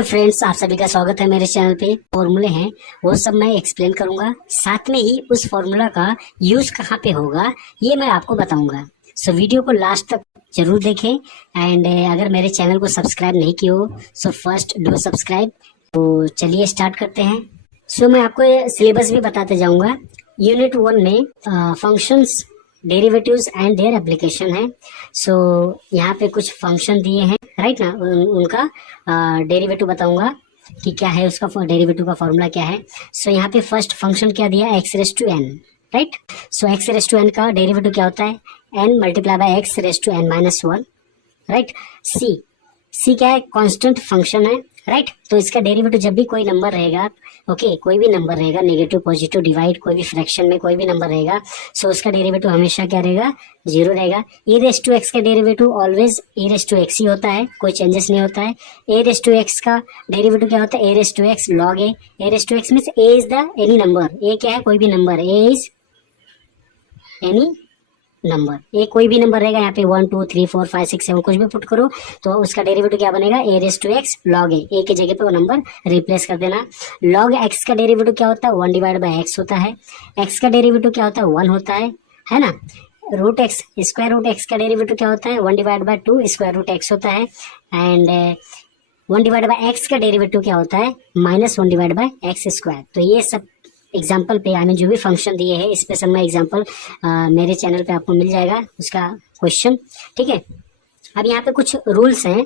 Hello friends, आप सभी का स्वागत है मेरे चैनल पे। फॉर्मूले हैं वो सब मैं एक्सप्लेन करूंगा, साथ में ही उस फॉर्मूला का यूज कहाँ पे होगा ये मैं आपको बताऊंगा। सो वीडियो को लास्ट तक जरूर देखें एंड अगर मेरे चैनल को सब्सक्राइब नहीं किया हो सो फर्स्ट डू सब्सक्राइब। तो चलिए स्टार्ट करते हैं। सो मैं आपको सिलेबस भी बताते जाऊंगा। यूनिट 1 में functions, derivatives and their application है। सो यहाँ पे कुछ फंक्शन दिए हैं, राइट ना, उनका डेरिवेटिव बताऊंगा कि क्या है, उसका डेरिवेटिव का फॉर्मूला क्या है। सो यहाँ पे फर्स्ट फंक्शन क्या दिया, X raise to N, right. So X raise to N का डेरिवेटिव क्या होता है, N multiply by X raise to N minus 1, right. C क्या है, कांस्टेंट फंक्शन है, राइट। तो इसका डेरिवेटिव जब भी कोई नंबर रहेगा, ओके, कोई भी नंबर रहेगा, नेगेटिव पॉजिटिव डिवाइड, कोई भी फ्रैक्शन में कोई भी नंबर रहेगा, सो उसका डेरिवेटिव हमेशा क्या रहेगा, 0 रहेगा। ए रेस टू एक्स का derivative always A raise to X ही होता है, कोई चेंजेस नहीं होता है। ए रेस टू एक्स का डेरिवेटिव क्या होता है, A raise to X log A. A raise to X means A is the any number, A क्या है, कोई भी नंबर, A is any number, A कोई भी नंबर रहेगा, यहाँ पे 1 2 3 4 5 6 7 कुछ भी पुट करो तो उसका डेरिवेटिव क्या बनेगा, ए रेस टू एक्स लॉग ए की जगह पे वो नंबर रिप्लेस कर देना। लॉग एक्स का डेरिवेटिव क्या होता है, 1 डिवाइड बाय एक्स होता है। एक्स का डेरिवेटिव क्या होता है, 1 होता है ना। Root x, square root x का डेरिवेटिव क्या होता है, 1 divide by 2 square root x होता है। एंड 1 डिवाइड बाय एक्स का डेरिवेटिव क्या होता है, -1 डिवाइड बाय एक्स स्क्वायर। तो ये सब एग्जाम्पल पे, आई मीन जो भी फंक्शन दिए हैं इस पे सब मैं एग्जाम्पल मेरे चैनल पे आपको मिल जाएगा उसका क्वेश्चन, ठीक है। अब यहाँ पे कुछ रूल्स हैं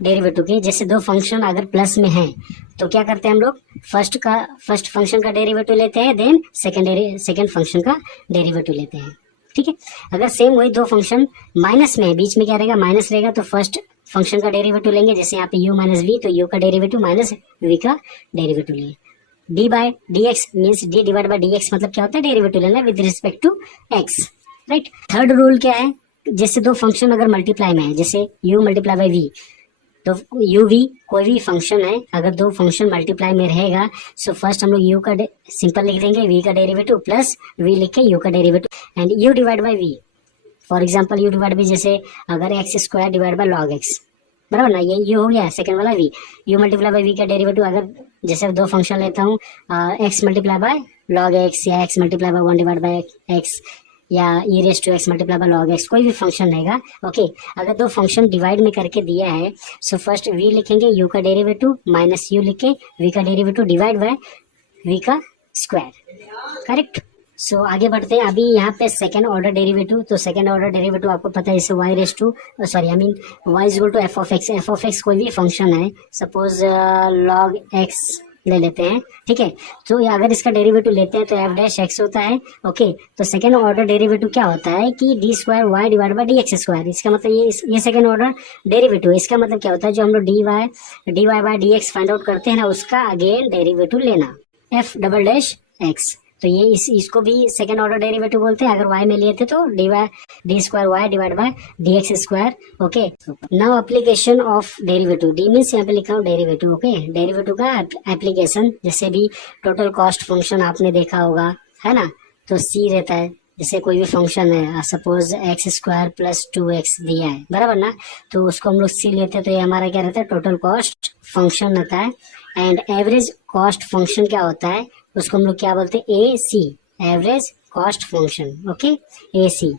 डेरिवेटिव के। जैसे दो फंक्शन अगर प्लस में हैं तो क्या करते हैं हम लोग, फर्स्ट फंक्शन का डेरिवेटिव लेते हैं, देन सेकेंड फंक्शन का डेरिवेटिव लेते हैं, ठीक है। अगर सेम वही दो फंक्शन माइनस में है, बीच में क्या रहेगा, माइनस रहेगा, तो फर्स्ट फंक्शन का डेरिवेटिव लेंगे। जैसे यहाँ पे u माइनस वी, तो u का डेरिवेटिव माइनस वी का डेरिवेटिव लिए। D by d x means d divide by d x, मतलब क्या होता है, डेरिवेटिव लेना with respect to x, right. Third rule क्या है, जैसे दो फंक्शन अगर मल्टीप्लाई में है, जैसे u मल्टीप्लाई बाय v, तो u v कोई भी फंक्शन है, अगर दो फंक्शन मल्टीप्लाई में रहेगा सो फर्स्ट हम लोग u का सिंपल लिख देंगे, v का डेरिवेटिव प्लस v लिख के u का derivative and u divide by v। For example u divide by, जैसे अगर x square divide by log x, बराबर ना, ये हो गया सेकंड वाला v। u multiply by v का डेरिवेटिव, अगर जैसे दो फंक्शन लेता हूँ, x multiply by log x या x multiply by 1 divide by x या e raise to x multiply by log x, कोई भी फंक्शन रहेगा, ओके। अगर दो फंक्शन डिवाइड में करके दिया है सो फर्स्ट v लिखेंगे, u का डेरिवेटिव माइनस u लिख के v का डेरिवेटिव डिवाइड बाय v का स्क्वायर, करेक्ट। सो आगे बढ़ते हैं। अभी यहाँ पे सेकेंड ऑर्डर डेरिवेटिव, तो सेकेंड ऑर्डर डेरिवेटिव आपको पता है, जैसे y raise to y is equal to f of x. F of x कोई भी फंक्शन है, सपोज लॉग एक्स ले लेते हैं, ठीक है। तो अगर इसका डेरिवेटिव लेते हैं तो एफ डैश एक्स होता है, ओके। तो सेकेंड ऑर्डर डेरिवेटिव क्या होता है कि d square y divide by d x square. इसका मतलब ये सेकेंड ऑर्डर डेरिवेटिव, इसका मतलब क्या होता है, जो हम लोग d y by d x find out करते हैं ना, उसका अगेन डेरिवेटिव लेना, एफ डबल डैश एक्स। तो ये इसको भी सेकेंड ऑर्डर डेरिवेटिव बोलते हैं। अगर y में लिए थे तो d square y divide by d x square, okay. Now application of derivative, d means यहाँ पे लिखा हूँ डेरिवेटिव, ओके। डेरिवेटिव का एप्लीकेशन, जैसे भी टोटल कॉस्ट फंक्शन आपने देखा होगा, है ना, तो c रहता है। जैसे कोई भी फंक्शन है, suppose x square plus 2x दिया है, बराबर ना, तो उसको हम लोग c लेते हैं, तो ये हमारा क्या रहता है, टोटल कॉस्ट फंक्शन रहता है। एंड एवरेज कॉस्ट फंक्शन क्या होता है, उसको हम लोग क्या बोलते हैं, ए सी, एवरेज कॉस्ट फंक्शन, ओके, ए सी।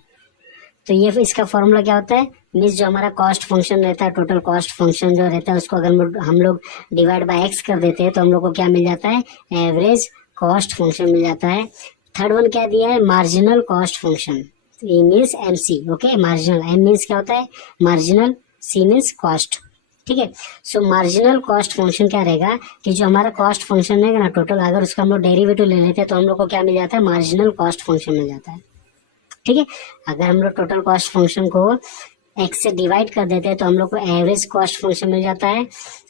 तो ये इसका फॉर्मूला क्या होता है, मीन्स जो हमारा कॉस्ट फंक्शन रहता है, टोटल कॉस्ट फंक्शन जो रहता है, उसको अगर हम लोग डिवाइड बाय एक्स कर देते हैं तो हम लोग को क्या मिल जाता है, एवरेज कॉस्ट फंक्शन मिल जाता है। थर्ड वन क्या दिया है, marginal cost function, A means M C, okay. Marginal, M means क्या होता है, मार्जिनल, सी मीन्स कॉस्ट, ठीक है। सो मार्जिनल कॉस्ट फंक्शन क्या रहेगा कि जो हमारा कॉस्ट फंक्शन रहेगा ना टोटल, अगर उसका हम लोग डेरिवेटिव ले लेते हैं तो हम लोग को क्या मिल जाता है, मार्जिनल कॉस्ट फंक्शन मिल जाता है, ठीक है। अगर हम लोग टोटल कॉस्ट फंक्शन को एक्स से डिवाइड कर देते हैं तो हम लोग को एवरेज कॉस्ट फंक्शन मिल जाता है।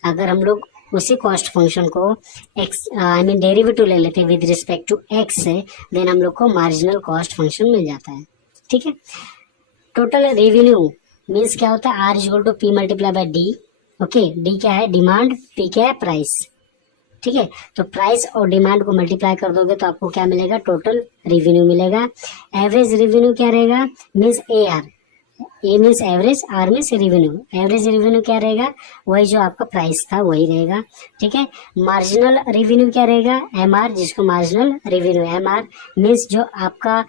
अगर हम लोग उसी कॉस्ट फंक्शन को एक्स डेरिवेटिव ले लेते हैं विद रिस्पेक्ट टू एक्स से, देन हम लोग को मार्जिनल कॉस्ट फंक्शन मिल जाता है, ठीक है। टोटल रेवेन्यू मीन्स क्या होता है, R is equal to P multiply by D, okay. D क्या है, डिमांड, पी क्या है, प्राइस, ठीक है। तो प्राइस और डिमांड को मल्टीप्लाई कर दोगे तो आपको क्या मिलेगा, टोटल रेवेन्यू मिलेगा। एवरेज रेवेन्यू क्या रहेगा, means A R, A means average, R means revenue. Average revenue क्या रहेगा, वही जो आपका प्राइस था वही रहेगा, ठीक है। मार्जिनल रेवेन्यू क्या रहेगा, एम आर, जिसको marginal revenue, M R means जो आपका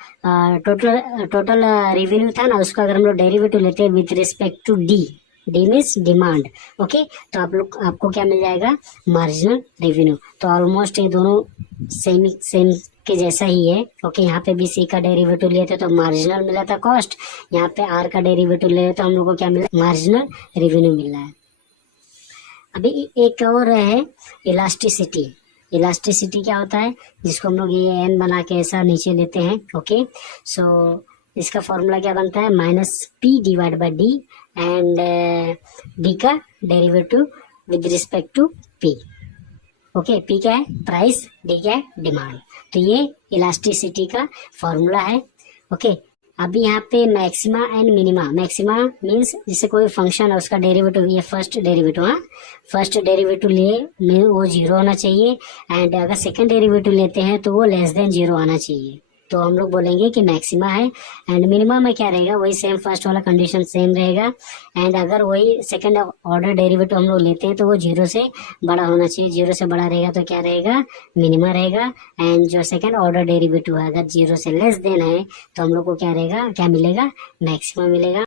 टोटल रेवेन्यू था ना, उसका अगर हम लोग डेरिवेटिव लेते हैं with respect to D, D means demand, okay, तो आपको क्या मिल जाएगा, मार्जिनल रेवेन्यू। तो ऑलमोस्ट ये दोनों सेम के जैसा ही है, ओके। यहाँ पे भी सी का डेरिवेटिव लिए थे तो मार्जिनल मिला था कॉस्ट, यहाँ पे आर का डेरिवेटिव ले तो हम लोग को क्या मिला, मार्जिनल रेवेन्यू मिल रहा है। अभी एक और है इलास्टिसिटी। इलास्टिसिटी क्या होता है, जिसको हम लोग ये एन बना के ऐसा नीचे लेते हैं, ओके। सो इसका फॉर्मूला क्या बनता है, minus P divide by D, and D का derivative with respect to P, okay. P क्या है, प्राइस, डी क्या है, डिमांड। तो ये इलास्टिसिटी का फॉर्मूला है, ओके। अभी यहाँ पे maxima and minima, maxima means जैसे कोई फंक्शन है उसका डेरिवेटिव, ये फर्स्ट डेरिवेटिव, हाँ, फर्स्ट डेरिवेटिव लिए वो 0 होना चाहिए, एंड अगर सेकंड डेरिवेटिव लेते हैं तो वो लेस देन 0 आना चाहिए, तो हम लोग बोलेंगे कि मैक्सिमा है। एंड मिनिमा में क्या रहेगा, वही सेम फर्स्ट वाला कंडीशन सेम रहेगा, एंड अगर वही सेकंड ऑर्डर डेरिवेटिव हम लोग लेते हैं तो वो 0 से बड़ा होना चाहिए, 0 से बड़ा रहेगा तो क्या रहेगा, मिनिमा रहेगा। एंड जो सेकंड ऑर्डर डेरिवेटिव है अगर 0 से लेस देन है तो हम लोग को क्या रहेगा, क्या मिलेगा, मैक्सिमा मिलेगा।